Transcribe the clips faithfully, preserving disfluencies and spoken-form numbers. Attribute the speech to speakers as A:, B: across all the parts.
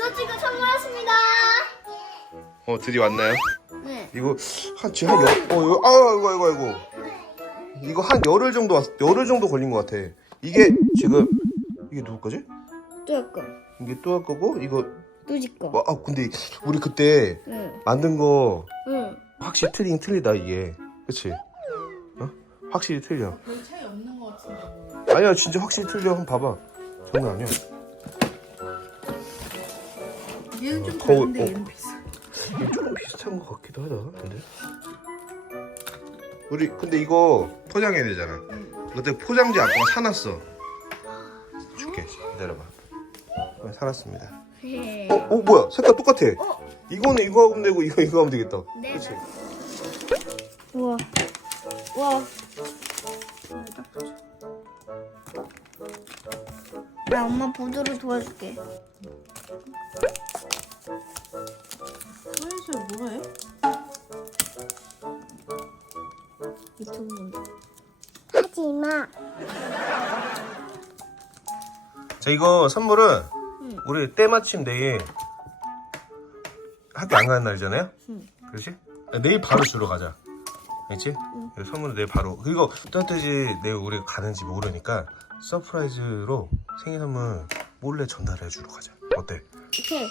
A: 뚜아뚜가 선물했습니다.
B: 어 드디어 왔나요?
A: 네.
B: 이거 한 지금 한 열, 어 이거 아이고 아이고 아이고 이거 한 열흘 정도 왔, 열흘 정도 걸린 것 같아. 이게 지금 이게 누구 거지?
A: 뚜아 거.
B: 이게 또아 거고 이거
A: 뚜지 거.
B: 와, 아 근데 우리 그때
A: 응.
B: 만든 거
A: 응.
B: 확실히 틀리긴 틀리다 이게, 그치? 어? 확실히 틀려.
C: 별 차이 없는 것 같은데.
B: 아니야 진짜 확실히 틀려. 한번 봐봐. 장난 아니야.
C: 얘는 좀
B: 거울,
C: 다른데
B: 어.
C: 얘는 비슷해.
B: 이게 조금 비슷한 것 같기도 하다. 근데 우리 근데 이거 포장해야 되잖아. 그때 포장지 아빠가 사놨어. 줄게. 기다려봐. 어, 사놨습니다.
A: 네.
B: 어, 어 뭐야? 색깔 똑같아. 이거는 이거 하면 되고 이거 이거 하면 되겠다.
A: 네.
B: 그렇지?
A: 우와. 우와. 나 엄마 보드로 도와줄게.
C: 서현실 뭐해?
A: 유튜브. 하지마.
B: 자 이거 선물은
A: 응.
B: 우리 때마침 내일 학교 안 가는 날이잖아요.
A: 응.
B: 그렇지? 내일 바로 주러 가자. 그렇지? 응. 선물은 내일 바로. 그리고 따뜻지 내일 우리 가는지 모르니까 서프라이즈로 생일 선물 몰래 전달해 주러 가자. 어때?
A: 오케이.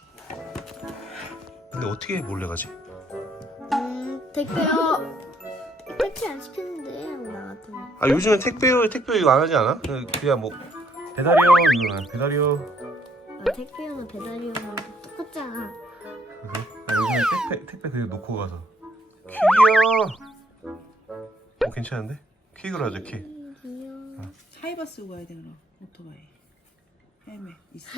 B: 근데 어떻게 몰래 가지?
A: 음, 택배요. 택배 안 시켰는데 나 같으면.
B: 아 요즘엔 택배로 택배 이거 안 하지 않아? 그냥, 그냥 뭐 배달이요 이거는 배달이요.
A: 아, 택배요나 배달이요나 똑같잖아.
B: 그래? 아, 요즘엔 택배 택배 그냥 놓고 가서 퀵이요. 어 괜찮은데? 퀵으로 하자 퀵.
A: 귀여워.
C: 차이바 쓰고 가야 되나? 오토바이. 헬멧 있어?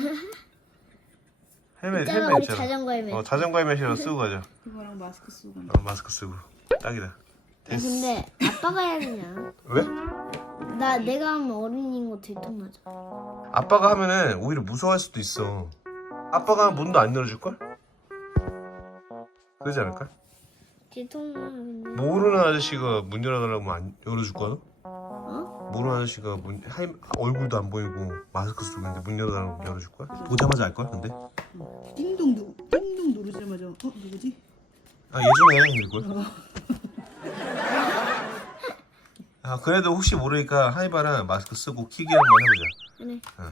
B: 헬멧
A: 있잖아,
B: 헬멧
A: 우리
B: 있잖아.
A: 자전거 헬멧.
B: 어 자전거 헬멧이라도 쓰고 가자.
C: 그거랑 마스크 쓰고 가면.
B: 어 마스크 쓰고 딱이다.
A: 야, 근데 아빠가 해야 되냐?
B: 왜?
A: 나 내가 하면 어린이인 거 들통나죠.
B: 아빠가 하면은 오히려 무서워할 수도 있어. 아빠가 하면 문도 안 열어줄걸? 그러지 않을까?
A: 들통나는데.
B: 모르는 아저씨가 문 열어달라고 하면 안 열어줄 거야?
A: 어?
B: 모르는 아저씨가 문, 할, 얼굴도 안 보이고 마스크 쓰고 있는데 문 열어달라고 하면 열어줄 거야? 보자마자 알걸 근데?
C: 띵동 누 띵동 누르자마자 어 누구지?
B: 아 예전에 이걸. 아 그래도 혹시 모르니까 하이바랑 마스크 쓰고 키기 한번 해보자.
A: 그래.
B: 응.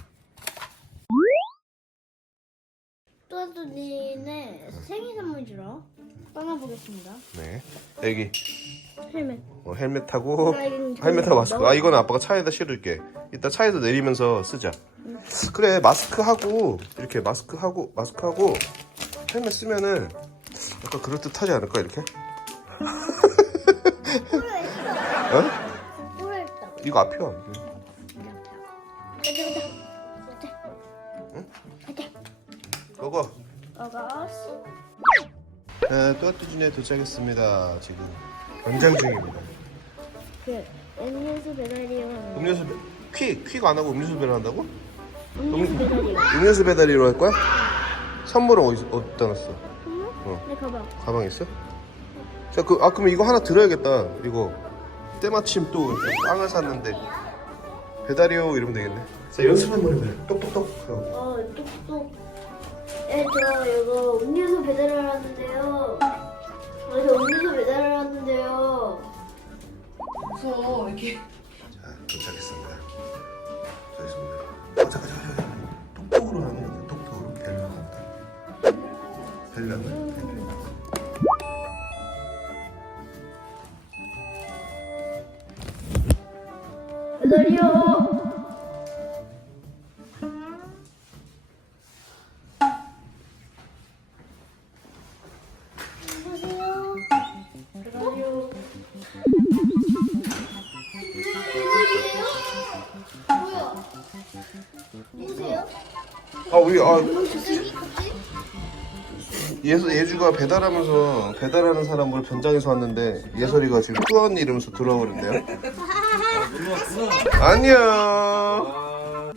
A: 또아또니네 생일 선물 주러 떠나보겠습니다.
B: 네. 여기
A: 헬멧.
B: 어, 헬멧하고
A: 나 이건 좀
B: 헬멧하고 마스크.
A: 너무-
B: 아 이거는 아빠가 차에다 실을게. 이따 차에서 내리면서 쓰자. 그래 마스크 하고 이렇게 마스크 하고 마스크 하고 헬멧 쓰면은 약간 그럴 듯하지 않을까 이렇게? 어?
A: 뭐랄까.
B: 이거 앞이야. 이게.
A: 가자 가자.
B: 고고.
A: 어가씨.
B: 네, 또아뚜진에 도착했습니다. 지금 연장 중입니다.
A: 그 음료수 배달이요.
B: 음료수 퀵! 퀵 안 하고 음료수 배달한다고?
A: 음료수 배달이요.
B: 음료수 배달이로 할 거야? 선물은 어디, 어디다 놨어?
A: 선물?
B: 어.
A: 내 가방.
B: 가방에 있어? 자, 그, 아, 그럼 이거 하나 들어야겠다. 이거. 때마침 또 빵을 샀는데. 배달이요 이러면 되겠네. 자, 연습 한번 해봐요. 똑똑똑. 하고.
A: 어, 똑똑. 네, 저 이거 음료수 배달을 하는데요. 어, 저 음료수 배달을 하는데요.
C: 무서워 이렇게.
B: 자, 도착했습니다. 자, 있습니다. 어, 잠깐, 잠깐, 잠깐. 똑똑으로 하는 거죠. 똑똑으로. 벨라벨라벨라
A: 배달이요. 안녕하세요. 배달이요. 뭐야? 누구세요?
B: 아, 우리, 아,
A: 갑자기? 갑자기?
B: 예서, 예주가 배달하면서 배달하는 사람으로 변장해서 왔는데 예설이가 지금 뚜아 언니 이러면서 들어와 버렸네요. 안녕.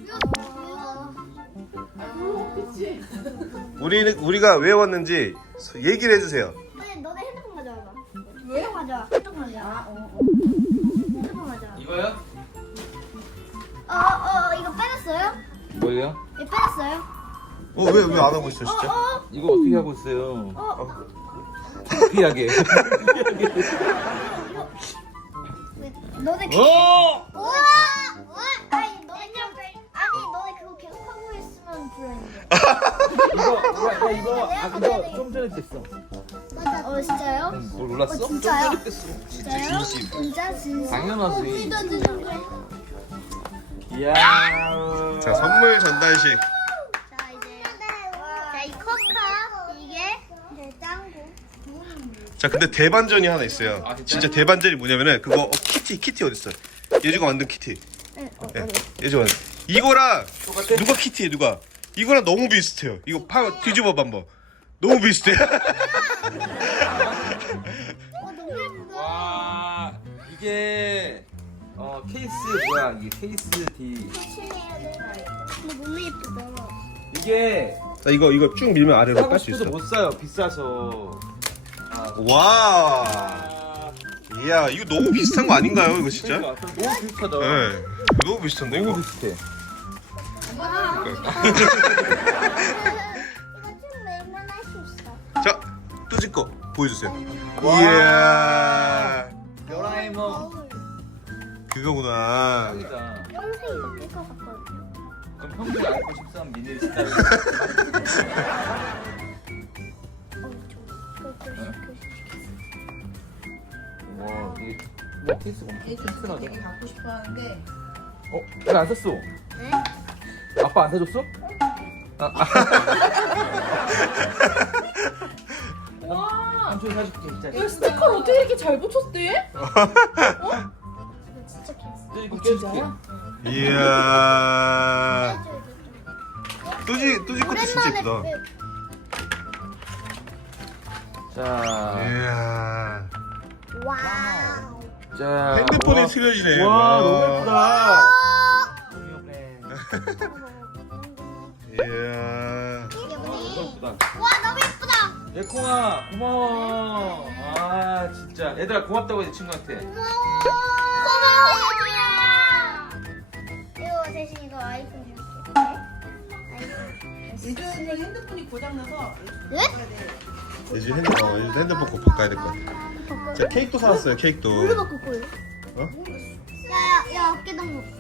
B: 우리 우리가 왜 왔는지 얘기를 해주세요.
A: 아니, 너네 핸드폰 가져와봐. 왜? 핸드폰 가져와. 핸드폰 가져와. 아, 어, 어. 핸드폰 가져와.
D: 이거요?
A: 어, 어, 어, 이거 빼놨어요?
D: 뭐예요?
A: 이거 빼놨어요?
B: 어, 왜 왜 안 하고 있어 진짜?
D: 이거 어떻게 하고 있어요? 피하게.
A: 너네 그
D: 어!
A: 우와! 우와! 아니 너네 그냥 아니 너네 그거 계속 하고 있으면 불안해.
D: 이거 야, 야 이거 아 이거 좀 전에 됐어.
A: 어 진짜요?
D: 응, 뭘 몰랐어?
A: 어,
D: 좀
A: 진짜요?
D: 전에 됐어.
A: 진짜요?
D: 진심.
A: 진짜 진짜.
D: 당연하지. 이야.
B: 자, 선물 전달식.
A: 자 이제 자이 컵카 이게 짱구.
B: 자, 근데 대반전이 하나 있어요.
D: 아, 진짜요?
B: 진짜 대반전이 뭐냐면은 그거 어, 키티 키티 어디 있어? 예주가 만든 키티.
A: 네, 어,
B: 예, 예주가 만든. 이거랑
D: 똑같아?
B: 누가 키티에 누가? 이거랑 너무 비슷해요. 이거 파 뒤집어 봐 한번. 너무 비슷해.
A: 어 너무 예쁘다.
D: 와 이게 어 케이스 뭐야 이게 케이스 D
A: 근데 너무 예쁘다.
D: 이게
B: 자, 이거 이거 쭉 밀면 아래로
D: 사고
B: 깔 수
D: 싶어도
B: 있어.
D: 못 사요 비싸서. 아,
B: 와.
D: 아,
B: 이야, 이거 너무 비슷한 거 아닌가요? 이거 진짜?
D: 그러니까, 너무 비슷하다.
B: 네. 너무 비슷한데
D: 너무
B: 이거.
D: 비슷해.
A: 이거 좀 매면 할 수 있어.
B: 자, 뚜지 거 보여주세요. 이야,
D: 도라에몽
B: 그거구나.
D: 짱이다.
A: 평생 이거 낄 것 같거든요.
D: 그럼 평소에 아이폰 십삼 미니 스타일.
A: 어, 저 그거 그
D: 와 이게 뭐 케이스가 엄청
C: 애들
D: 튼튼하다.
C: 되게 갖고 싶어 하는데
D: 어? 왜 안 샀어?
A: 네?
D: 아빠 안 사줬어? 아, 아.
C: 와
D: 삼촌이 사줄게 진짜.
C: 이거 스티커를 어떻게 이렇게 잘 붙였대?
A: 이거 진짜 괜찮아.
D: 이거
C: 어,
D: 깨줄게.
C: 진짜야?
B: 이야, 뚜지 뚜지 것도 진짜 예쁘다.
A: 네.
D: 자,
B: 이야,
A: 와우.
D: 자.
B: 핸드폰이
D: 와.
B: 틀려지네.
D: 와 너무 예쁘다.
B: 이야,
D: 너무 예쁘다.
A: 와 너무 예쁘다.
D: 예콩아 고마워. 아 진짜 얘들아 고맙다고 해 친구한테.
A: 고마워 얘들아. 이거 대신 이거 아이폰 줄게. 아이폰.
C: 요즘은 핸드폰이 고장나서
A: 네?
B: 이제 핸드 어, 이제 핸드폰 꼭 바꿔야 될 것 같아. 자, 케이크도 사왔어요. 케이크도.
A: 뭘로 바꿀 거예요?
B: 어?
A: 야, 야, 어깨동 거.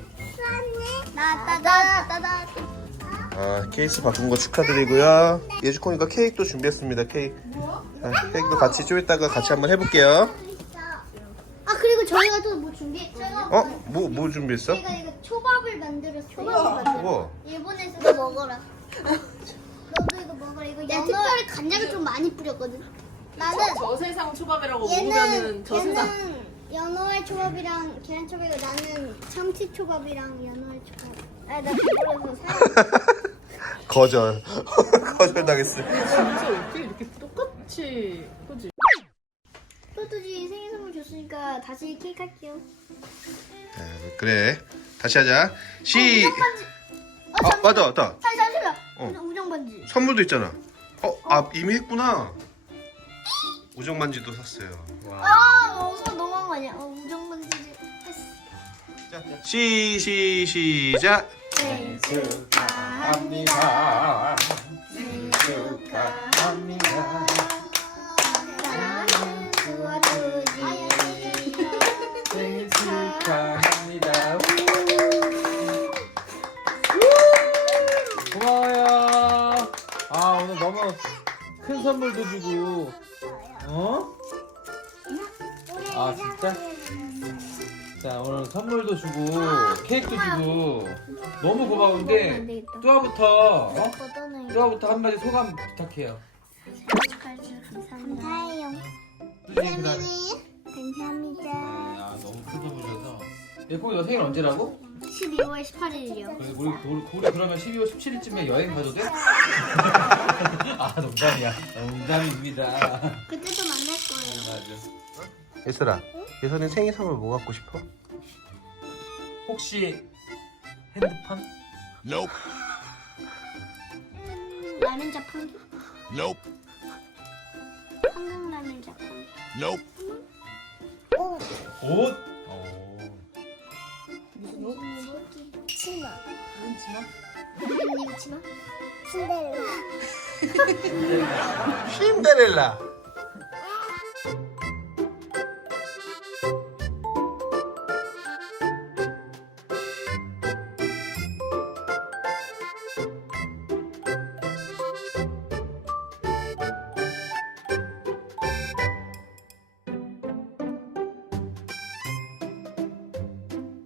A: 나따다따다따.
B: 아, 케이스 바꾼 거 축하드리고요. 예주코니까 케이크도 준비했습니다. 케이크. 아, 케이크도 같이 좀 이따가 같이 한번 해볼게요.
A: 아 그리고 저희가 또 뭐 준비했어요?
B: 어? 뭐, 뭐 준비했어?
A: 저희가 이거 초밥을 만들었어요. 초밥을 만들어.
B: 우와.
A: 일본에서 이거 먹어라. 너도 이거 먹어라. 이거 야, 특별히 간장을 좀 많이 뿌렸거든. 나는
C: 저 세상 초밥이라고
A: 얘는
C: 먹으면은 저 세상
A: 얘는 연어알 초밥이랑 계란 초밥이고 나는 참치 초밥이랑 연어알 초밥. 아, 나 배불러서 사.
B: 거절. 거절 당했어.
C: 진짜 어떻게 이렇게 똑같이 그지?
A: 또또지 생일 선물 줬으니까 다시 케이크 할게요.
B: 아, 그래. 다시 하자. 시.
A: 우정 반지. 어,
B: 아,
A: 잠시만.
B: 맞다, 맞다.
A: 아니 잠시만.
B: 어.
A: 우정, 우정 반지.
B: 선물도 있잖아. 어, 아, 이미 했구나. 우정 반지도 샀어요.
A: 아, 너무 너무한 거 아니야? 어, 우정 반지 했어.
B: 자, 시, 시, 시작.
A: 생일
D: 축하합니다.
A: 생일
D: 축하합니다.
A: 사랑하는 수아 뚜지.
D: 생일 축하합니다. 고마워요. 아 오늘 너무 큰 선물도 주고. 어? 아 진짜? 자 오늘 선물도 주고 케이크도 주고 너무 고마운데 뚜아부터 어? 뚜아부터 한마디 소감 부탁해요.
A: 감사해요.
D: 뚜지 그다음.
A: 감사합니다.
D: 아 너무 큰 선물이어서. 예콩이 너 생일 언제라고?
A: 십이월 십팔일이요.
D: 우리 우리 우리 그러면 십이월 십칠일쯤에 여행 가도 돼? 아 농담이야. 농담입니다.
A: 그때도 만날 거예요.
D: 맞아.
B: 예슬아, 예선이 생일 선물 뭐 갖고 싶어?
D: 혹시 핸드폰?
B: Nope.
A: 음, 라면 자판기?
B: Nope.
A: 한국 라면 자판기.
B: Nope.
A: 오,
D: 옷? 어.
C: 무슨 옷?
A: 치마.
C: 무슨 치마?
A: 선생님 치마?
E: 신데렐라.
B: 신데렐라.